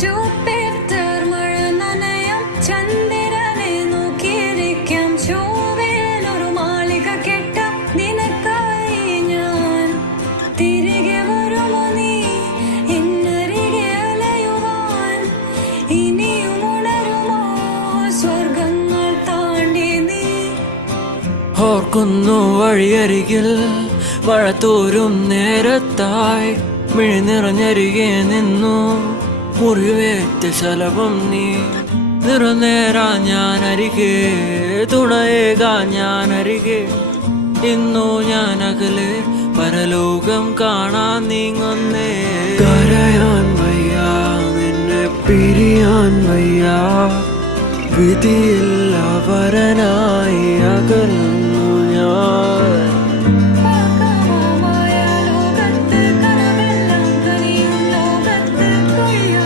Jupiter മഴ നനയാം, ചന്ദ്രനെ നോക്കിയിരിക്കാം, ചൊവ്വയിലൊരു മാളിക കെട്ടാം നിനക്കായി ഞാൻ. തിരികെ വരുമോ നീ എന്നരികെ അലയുവാൻ? ഇനിയും ഉണരുമോ സ്വർഗങ്ങൾ താണ്ടി നീ? ഓർക്കുന്നു വഴിയരികിൽ മഴ തോരും നേരത്തായി മിഴി നിറഞ്ഞരികെ നിന്നു മുറിവേറ്റ ശലഭം നീ. നിറനേരാ ഞാൻ അരികെ, തുണയേകാ ഞാൻ അരികെ. ഇന്നു ഞാൻ അകലെ പരലോകം കാണാൻ നീങ്ങുന്നേ. കരയാൻ വയ്യ, നിന്നെ പിരിയാൻ വയ്യ, വിധിയില്ല വരനായി അകലെ.